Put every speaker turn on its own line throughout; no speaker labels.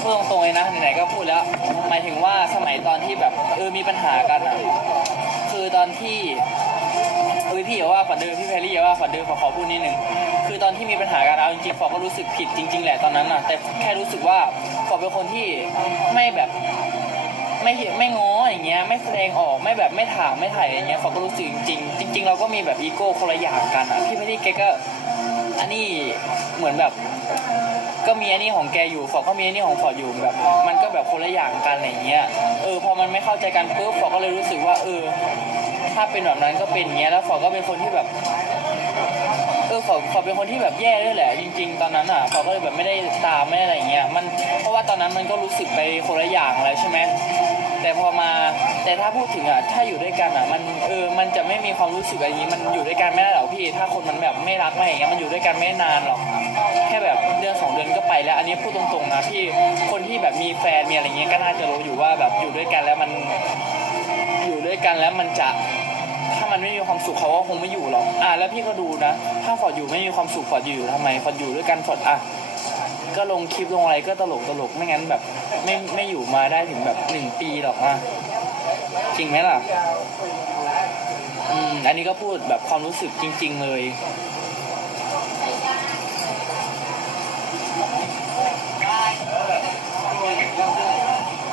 พูดตรงๆเลยนะไหนๆก็พูดแล้วหมายถึงว่าสมัยตอนที่แบบเออมีปัญหากันอะคือตอนที่เอ้ยพี่อย่าว่าขวัญเดิมพี่แพรรี่อย่าว่าขวัญเดิมขอขอพูดนิดนึงคือตอนที่มีปัญหากันเอาจริงๆฟอก็รู้สึกผิดจริง ๆ แหละตอนนั้นอะแต่แค่รู้สึกว่าฟอเป็นคนที่ไม่แบบไม่ไม่ง้ออย่างเงี้ยไม่แสดงออกไม่แบบไม่ถามไม่ถ่ายอย่างเงี้ยฟอก็รู้สึกจริงๆจริง ๆ เราก็มีแบบอีโก้คนละอย่างกันอะพี่แพรรี่แกก็อันนี้เหมือนแบบ ก็มีอันนี้ของแกอยู่ฟอก็มีอันนี้ของฟออยู่แบบ มันก็แบบคนละอย่างกันอะไรเงี้ยเออพอมันไม่เข้าใจกันปุ๊บฟอก็เลยรู้สึกว่า เออ ถ้าเป็นแบบนั้นก็เป็นเงี้ยแล้วฟอก็เป็นคนที่แบบเออฟอฟอเป็นคนที่แบบแย่ด้วยแหละ จริง ๆ ตอนนั้นอะฟอก็เลยแบบไม่ได้ตามไม่ได้อะไรเงี้ยมันเพราะว่าตอนนั้นมันก็รู้สึกไปคนละอย่างแล้วใช่ไหม แต่พอมาแต่ถ้าพูดถึงอะถ้าอยู่ด้วยกันอะมันเออมันจะไม่มีความรู้สึกอะไรนี้มันอยู่ด้วยกันไม่ได้หรอกพี่ ถ้าคนมันแบบไม่รักไม่อย่างเงี้ยมันอยู่ด้วยกันไม่นานหรอกแค่แบบเดือนสองเดือนก็ไปแล้ว อันนี้พูดตรงๆนะพี่คนที่แบบมีแฟนมีอะไรเงี้ยก็น่าจะรู้อยู่ว่าแบบอยู่ด้วยกันแล้วมันอยู่ด้วยกันแล้วมันจะถ้ามันไม่มีความสุขเขาก็คงไม่อยู่หรอกอะแล้วพี่ก็ดูนะ ถ้าฟอดอยู่ไม่มีความสุขฟอดอยู่ทำไมฟอดอยู่ด้วยกันฟอดอะ ก็ลงคลิปลงอะไรก็ตลกตลกไม่งั้นแบบ ไม่ไม่อยู่มาได้ถึงแบบหนึ่งปีหรอกอะจริงไหมล่ะอืมอันนี้ก็พูดแบบความรู้สึกจริง ๆ เลย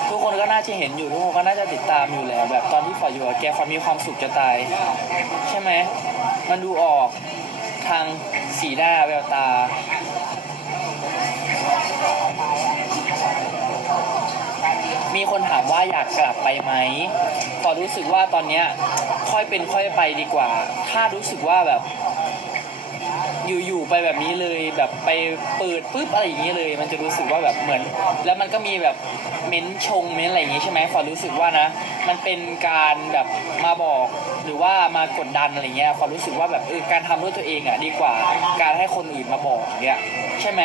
ทุกคนก็น่าจะเห็นอยู่ทุกคนก็น่าจะติดตามอยู่แหละแบบตอนที่ฟอร์ดอยู่แกฟอร์ดมีความสุขจะตาย ใช่ไหมมันดูออกทางสีหน้าแววตา คนถามว่าอยากกลับไปไหมฟอร์ดรู้สึกว่าตอนเนี้ยค่อยเป็นค่อยไปดีกว่า ถ้ารู้สึกว่าแบบ อยู่ๆไปแบบนี้เลยแบบไปเปิดปุ๊บอะไรอย่างนี้เลย มันจะรู้สึกว่าแบบเหมือน แล้วมันก็มีแบบเม้นชงเม้นอะไรอย่างนี้ใช่ไหมฟอรู้สึกว่านะ มันเป็นการแบบมาบอกหรือว่ามากดดันอะไรเงี้ยฟอรู้สึกว่าแบบเออการทำด้วยตัวเองอะดีกว่า การให้คนอื่นมาบอกอย่างเงี้ยใช่ไหม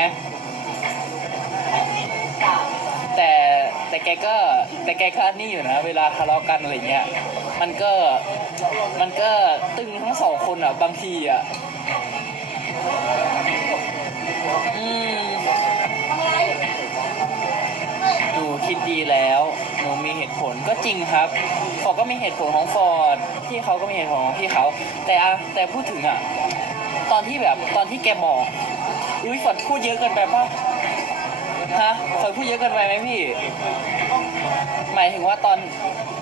แต่แกก็แต่แกก็นี่อยู่นะ เวลาทะเลาะกันอะไรเงี้ยมันก็มันก็ตึงทั้งสองคนอะบางทีอะอืมหนูคิดดีแล้วหนูมีเหตุผลก็จริงครับฟอร์ดก็มีเหตุผลของฟอร์ดพี่เขาก็มีเหตุผลของพี่เขาแต่อะแต่พูดถึงอะ ตอนที่แบบตอนที่แกบอกอุ้ยฟอร์ดพูดเยอะเกินไปป่ะ ฮะเคยพูดเยอะเกินไปไหมพี่ หมายถึงว่าตอน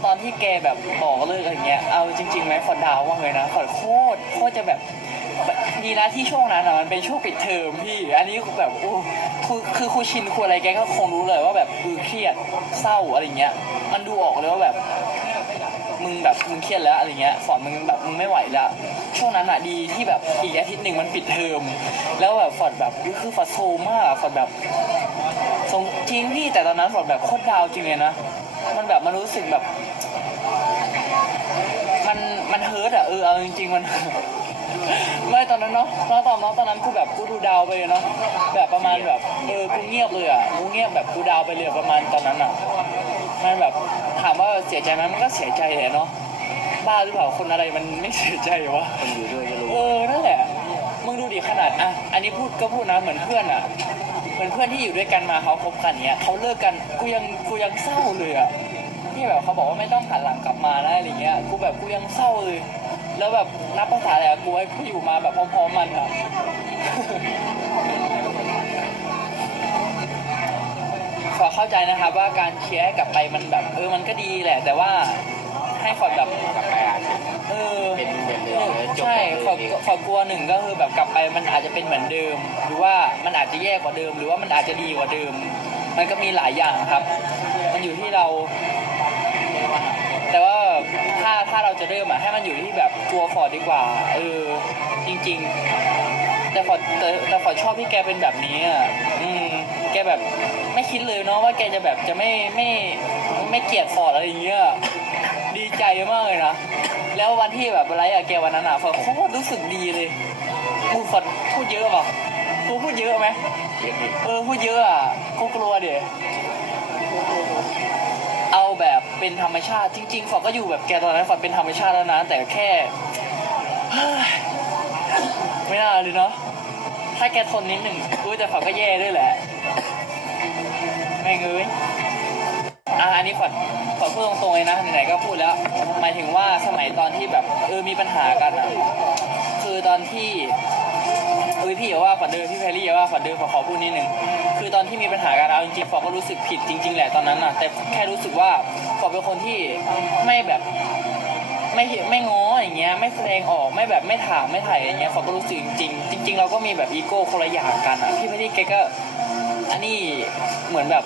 ตอนที่แกแบบบอกเลิกอะไรเงี้ย เอาจริงๆไหมฟอนดาวว่าเลยนะฟอนโคตรโคตรจะแบบดีนะที่ช่วงนั้นอะมันเป็นช่วงปิดเทอมพี่ อันนี้คือแบบโอ้คือคือครูชินครูอะไรแกก็คงรู้เลยว่าแบบคือเครียดเศร้าอะไรเงี้ย มันดูออกเลยว่าแบบ งแบบมึงเครียดแล้วอะไรเงี้ยสอนมึงแบบมึงไม่ไหวแล้ว ช่วงนั้นอะดีที่แบบอีกอาทิตย์หนึ่งมันปิดเทอม แล้วแบบฟอร์ดแบบคือฟอร์ดโซมากอะฟอร์ดแบบทรงจริงพี่แต่ตอนนั้นฟอร์ดแบบโคตรดาวจริงเลยนะ มันแบบมันรู้สึกแบบ มันมันเฮิร์ตอะเออเอาจริงๆมันไม่ตอนนั้นเนาะตอนตอนเนาะตอนนั้นกูแบบกูดูดาวไปเลยเนาะแบบประมาณแบบเออกูเงียบเลยอะกูเงียบแบบกูดาวไปเลยประมาณตอนนั้นอะ มันแบบถามว่าเสียใจไหมมันก็เสียใจแหละเนาะบ้าหรือเปล่าคนอะไรมันไม่เสียใจวะ
คนอยู่ด้วยจะรู้
เออนั่นแหละมึงดูดิขนาดอะอันนี้พูดก็พูดนะเหมือนเพื่อนอะเหมือนเพื่อนที่อยู่ด้วยกันมาเขาคบกันเนี้ยเขาเลิกกันกูยังกูยังเศร้าเลยอะที่แบบเขาบอกว่าไม่ต้องหันหลังกลับมานะอะไรเงี้ยกูแบบกูยังเศร้าเลย แล้วแบบนับภาษาอะไรอะกูให้กูอยู่มาแบบพร้อมๆมันอะ ขอเข้าใจนะครับว่าการเคลียร์ให้กลับไปมันแบบ เออมันก็ดีแหละ แต่ว่าให้ขอดแบบ
กลับไปอาจจะ
เออ
เป็นเหมือนเดิมเลยจบ
ใช่ขอ
แบบนี้
ขอกลัวหนึ่งก็คือแบบกลับไปมันอาจจะเป็นเหมือนเดิม หรือว่ามันอาจจะแย่กว่าเดิม หรือว่ามันอาจจะดีกว่าเดิม มันก็มีหลายอย่างครับ มันอยู่ที่เรา แต่ว่าถ้าถ้าเราจะเริ่มอะให้มันอยู่ที่แบบตัวฟอร์ดดีกว่า เออ จริง ๆ แต่ฟอร์ดแต่แต่ฟอร์ดชอบที่แกเป็นแบบนี้อะอืมแกแบบ ไม่คิดเลยเนาะว่าแกจะแบบจะไม่ไม่ไม่เกลียดฟอร์ดอะไรอย่างเงี้ยดีใจมากเลยนะ แล้ววันที่แบบอะไรอะแกวันนั้นอะฟอร์ดโคตรรู้สึกดีเลยกูฟอร์ดพูดเยอะป่ะกูพูดเยอะไหม
เยอะดิ
เออพูดเยอะอะกูกลัวเดี๋ยเอาแบบเป็นธรรมชาติจริงๆฟอร์ดก็อยู่แบบแกตอนนั้นฟอร์ดเป็นธรรมชาติแล้วนะ แต่แค่เฮ้ยไม่น่าเลยเนาะถ้าแกทนนิดหนึ่งอุ้ยแต่ฟอร์ดก็แย่ด้วยแหละไม่งเอ้ยอะอันนี้ขอขอพูดตรงๆเลยนะไหนๆก็พูดแล้ว หมายถึงว่าสมัยตอนที่แบบเออมีปัญหากันอะคือตอนที่เออพี่อย่าว่าขวัญเดิมพี่แพรรี่อย่าว่าขวัญเดิมขอขอพูดนิดนึงคือตอนที่มีปัญหากันเอาจริงๆฟอก็รู้สึกผิดจริง ๆ แหละตอนนั้นอะ แต่แค่รู้สึกว่าฟอเป็นคนที่ไม่แบบไม่ไม่ง้ออย่างเงี้ยไม่แสดงออกไม่แบบไม่ถามไม่ถ่ายอย่างเงี้ยเขาก็รู้สึกจริง ๆ จริง ๆ เราก็มีแบบอีโก้คนละอย่างกันอะพี่ไม่ได้แกก็ อันนี้เหมือนแบบ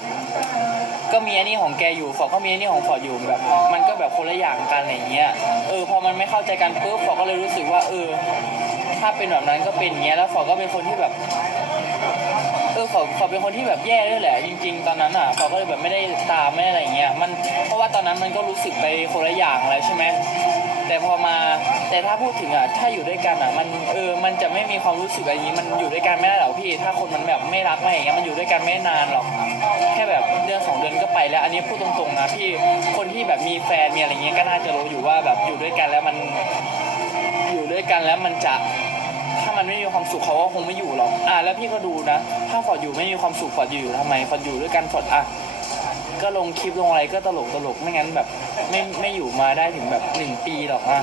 ก็มีอันนี้ของแกอยู่ฟอก็มีอันนี้ของฟออยู่แบบ มันก็แบบคนละอย่างกันอะไรเงี้ยเออพอมันไม่เข้าใจกันปุ๊บฟอก็เลยรู้สึกว่า เออ ถ้าเป็นแบบนั้นก็เป็นเงี้ยแล้วฟอก็เป็นคนที่แบบเออขอขอเป็นคนที่แบบแย่ด้วยแหละ จริง ๆ ตอนนั้นอะเขาก็เลยแบบไม่ได้ตามไม่ได้อะไรเงี้ยมันเพราะว่าตอนนั้นมันก็รู้สึกไปคนละอย่างแล้วใช่ไหม แต่พอมาแต่ถ้าพูดถึงอะถ้าอยู่ด้วยกันอะมันเออมันจะไม่มีความรู้สึกอะไรอย่างงี้มันอยู่ด้วยกันไม่ได้หรอกพี่ ถ้าคนมันแบบไม่รักไม่อย่างเงี้ยมันอยู่ด้วยกันไม่นานหรอกแค่แบบเดือนสองเดือนก็ไปแล้ว อันนี้พูดตรงๆนะพี่คนที่แบบมีแฟนมีอะไรเงี้ยก็น่าจะรู้อยู่ว่าแบบอยู่ด้วยกันแล้วมันอยู่ด้วยกันแล้วมันจะถ้ามันไม่มีความสุขเขาก็คงไม่อยู่หรอกอะแล้วพี่ก็ดูนะ ถ้าฟอดอยู่ไม่มีความสุขฟอดอยู่ทำไมฟอดอยู่ด้วยกันฟอดอะ ก็ลงคลิปลงอะไรก็ตลกตลกไม่งั้นแบบ ไม่ไม่อยู่มาได้ถึงแบบหนึ่งปีหรอกอะ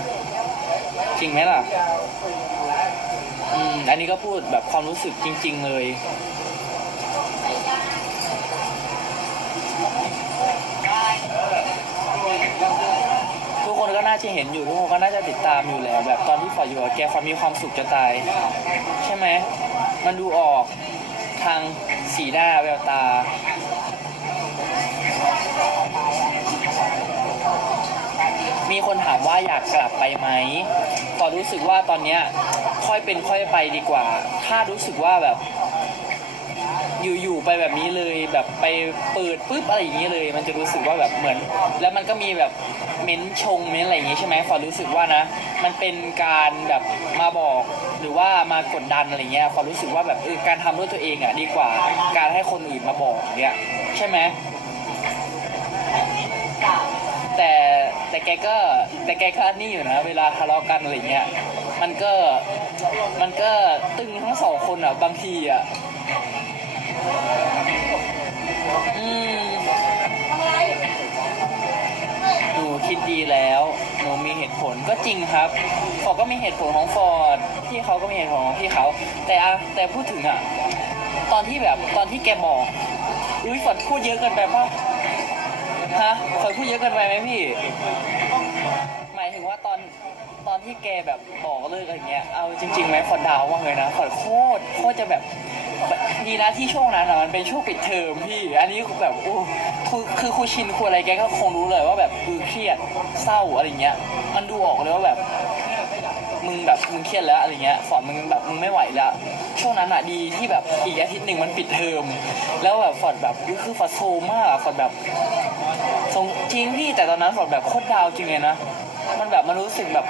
จริงไหมล่ะ อืม อันนี้ก็พูดแบบความรู้สึกจริง ๆ เลยทุกคนก็น่าจะเห็นอยู่ทุกคนก็น่าจะติดตามอยู่แหละแบบตอนที่ฟอร์ดอยู่กับแกฟอร์ดมีความสุขจะตาย ใช่ไหม มันดูออกทางสีหน้าแววตา คนถามว่าอยากกลับไปไหมฟอร์ดรู้สึกว่าตอนเนี้ยค่อยเป็นค่อยไปดีกว่า ถ้ารู้สึกว่าแบบ อยู่ๆไปแบบนี้เลยแบบไปเปิดปุ๊บอะไรอย่างนี้เลย มันจะรู้สึกว่าแบบเหมือน แล้วมันก็มีแบบเม้นชงเม้นอะไรอย่างนี้ใช่ไหมฟอรู้สึกว่านะ มันเป็นการแบบมาบอกหรือว่ามากดดันอะไรเงี้ยฟอรู้สึกว่าแบบเออการทำด้วยตัวเองอะดีกว่า การให้คนอื่นมาบอกเนี่ยใช่ไหม แต่แกก็แต่แกก็นี่อยู่นะ เวลาทะเลาะกันอะไรเงี้ยมันก็มันก็ตึงทั้งสองคนอะบางทีอะอืมหนูคิดดีแล้วหนูมีเหตุผลก็จริงครับฟอร์ดก็มีเหตุผลของฟอร์ดพี่เขาก็มีเหตุผลของพี่เขาแต่อะแต่พูดถึงอะ ตอนที่แบบตอนที่แกบอกอุ้ยฟอร์ดพูดเยอะเกินไปปะ ฮะฟอร์ดพูดเยอะเกินไปไหมพี่ หมายถึงว่าตอนตอนที่แกแบบบอกเลิกอะไรเงี้ย เอาจริงๆไหมฟอดาวมากเลยนะฟอโคตรโคตรจะแบบดีนะที่ช่วงนั้นอะมันเป็นช่วงปิดเทอมพี่ อันนี้แบบโอ้คือคือครูชินครูอะไรแกก็คงรู้เลยว่าแบบคือเครียดเศร้าอะไรเงี้ย มันดูออกเลยว่าแบบมึงแบบมึงเครียดแล้วอะไรเงี้ยฟอร์ดมึงแบบมึงไม่ไหวแล้ว ช่วงนั้นอะดีที่แบบอีกอาทิตย์หนึ่งมันปิดเทอม แล้วแบบฟอร์ดแบบคือฟอร์ดโซมากอะฟอร์ดแบบทรงจริงพี่แต่ตอนนั้นฟอร์ดแบบโคตรดาวจริงเลยนะ มันแบบมันรู้สึกแบบ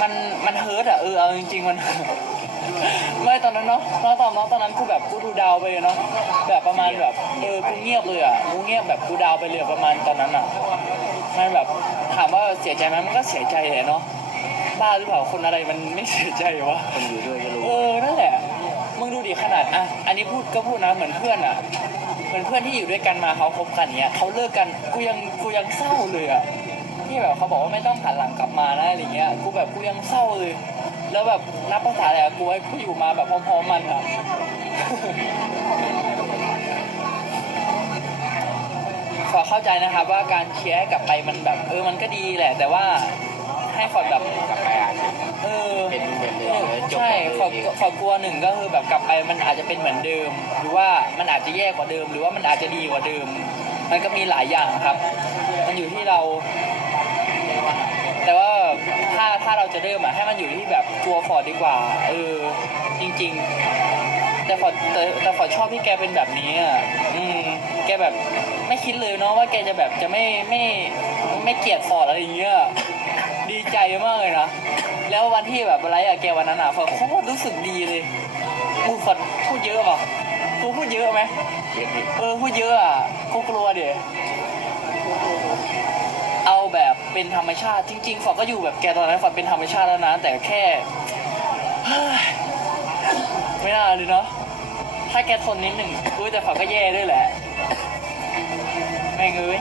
มันมันเฮิร์ตอะเออเอาจริงๆมันไม่ตอนนั้นเนาะเนตอนเนาะตอนนั้นกูแบบกูดูดาวไปเลยเนาะแบบประมาณแบบเออกูเงียบเลยอะกูเงียบแบบกูดาวไปเลยประมาณตอนนั้นอะมันแบบถามว่าเสียใจไหมมันก็เสียใจแหละเนาะ บ้าหรือเปล่าคนอะไรมันไม่เสียใจวะ
คนอยู่ด้วยก็รู้
เออนั่นแหละมึงดูดิขนาดอะอันนี้พูดก็พูดนะเหมือนเพื่อนอะเหมือนเพื่อนที่อยู่ด้วยกันมาเขาคบกันเนี้ยเขาเลิกกันกูยังกูยังเศร้าเลยอะที่แบบเขาบอกว่าไม่ต้องหันหลังกลับมานะอะไรเงี้ยกูแบบกูยังเศร้าเลย แล้วแบบนับภาษาอะไรอะกูให้กูอยู่มาแบบพร้อมๆมันอะขอเข้าใจนะครับว่าการเชียร์ให้กลับไปมันแบบ เออมันก็ดีแหละ แต่ว่าให้ขอแบบ
กลับไปอะ
เออ
เป็นเหมือนเดิมเลยจบ
ใช่ขอ
เลย
ขอกลัวหนึ่งก็คือแบบกลับไปมันอาจจะเป็นเหมือนเดิม หรือว่ามันอาจจะแย่กว่าเดิม หรือว่ามันอาจจะดีกว่าเดิม มันก็มีหลายอย่างครับ มันอยู่ที่เรา แต่ว่าถ้าถ้าเราจะเริ่มอะให้มันอยู่ที่แบบตัวฟอร์ดดีกว่า เออ จริง ๆ แต่ฟอร์ดแต่แต่ฟอร์ดชอบที่แกเป็นแบบนี้อะอืมแกแบบไม่คิดเลยเนาะว่าแกจะแบบจะไม่ไม่ไม่เกลียดฟอร์ดอะไรอย่างเงี้ยดีใจมากเลยนะ แล้ววันที่แบบไลฟ์อะแกวันนั้นอะฟอร์ดโคตรรู้สึกดีเลยกูฟอร์ดพูดเยอะป่ะกูพูดเยอะไหม
เย็นดิ
เออพูดเยอะอะกูกลัวเดี๋ยวเอาแบบเป็นธรรมชาติจริงๆฟอก็อยู่แบบแกตอนนั้นฟอเป็นธรรมชาติแล้วนะแต่แค่ไม่น่าเลยเนาะถ้าแกทนนิดหนึ่งอุ้ยแต่เขาก็แย่ด้วยแหละแม่งเอ้ย